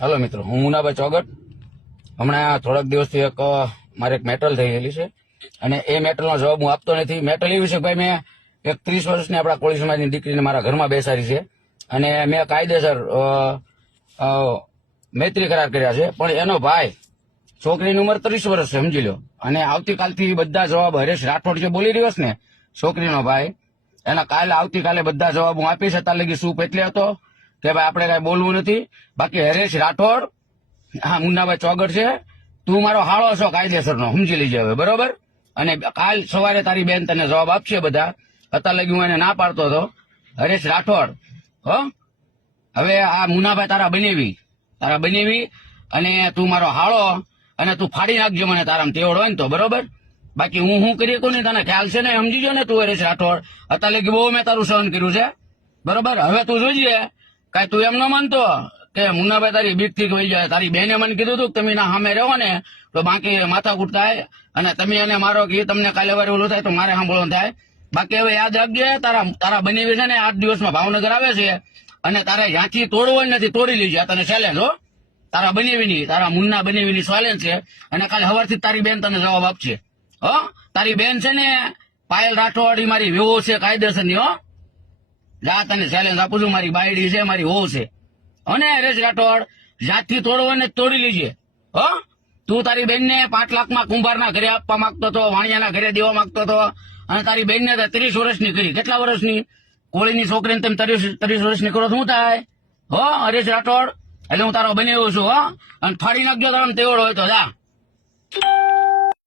Hello मित्रों, हूँ मुनाभाई चौगट। हमणां થોડાક દિવસથી મારે એક મેટલ થઈ ગયેલી છે અને એ મેટલનો જવાબ હું આપતો નથી। મેટલ એવી છે ભાઈ, મેં એક 30 વર્ષની આપણા કોળી સમાજની દીકરીને મારા ઘરમાં બેસાડી છે અને મેં કાયદેસર મૈત્રી કરાર કર્યા છે, પણ એનો ભાઈ, છોકરીની ઉંમર 30 વર્ષ છે, સમજી લો। અને આવતીકાલથી બધા જવાબ હરેશ રાઠોડ જે બોલી રહ્યો છે ને, છોકરીનો ભાઈ, એના આવતીકાલે બધા જવાબ હું આપીશ। અત્યાર લગી સૂપ એટલે હતો કે ભાઈ આપણે કઈ બોલવું નથી। બાકી હરેશ રાઠોડ, હા, મુન્નાભાઈ ચોગટ છે, તું મારો હાળો છો કાયદેસરનો, સમજી લેજે હવે, બરોબર? અને કાલ સવારે તારી બેન તને જવાબ આપશે બધા। અત્યાર લગી હું એને ના પાડતો હતો, હરેશ રાઠોડ, હો, હવે આ મુન્નાભાઈ તારા બનેવી અને તું મારો હાળો, અને તું ફાડી નાખજો મને તારામાં તેવડ હોય ને તો, બરોબર? બાકી હું શું કરી શકું ને, તને ખ્યાલ છે ને, સમજી જો ને તું હરેશ રાઠોડ। અત્યાર લગી બહુ મેં તારું સહન કર્યું છે, બરોબર? હવે તું જોઈજે, કઈ તું એમ ન માનતો કે મુન્નાભાઈ તારી બીક થી વહી જાય। તારી બેને મને કીધું હતું કે તમે ના સામે રહો ને તો બાકી માથાકૂટ થાય અને તમે એને મારો કે તમને કાલે વારે ઓલું થાય તો મારે સાંભળવાનું થાય। બાકી હવે યાદ રાખજે, તારા બનેવી છે ને 8 દિવસમાં ભાવનગર આવે છે અને તારે જ્યાંથી તોડવો નથી તોડી લેજે। આ તને ચેલેન્જ, હો, તારા બનેવીની, તારા મુન્ના બનેવીની ચેલેન્જ છે અને કાલે સવારથી તારી બેન તને જવાબ આપશે, હો। તારી બેન છે ને પાયલ રાઠોડ, ઈ મારી વેવો છે કાયદેસરની, હો। જા, તને ચેલેન્જ આપું છું, મારી બાયડી છે, મારી વહુ છે। અને હરેશ રાઠોડ, જ્યાંથી તોડવો ને તોડી લેજે, હો। તું તારી બેનને 5 લાખમાં કુંભારના ઘરે આપવા માંગતો હતો, વાણિયાના ઘરે દેવા માંગતો હતો અને તારી બેનને 30 વર્ષની કરી। કેટલા વર્ષની? કોળીની છોકરીને તમે 30 વર્ષની કરો, શું થાય, હો હરેશ રાઠોડ? એટલે હું તારો બનેવો છું, હો, અને ફાડી નાખજો તારા તેવડ હોય તો, જા।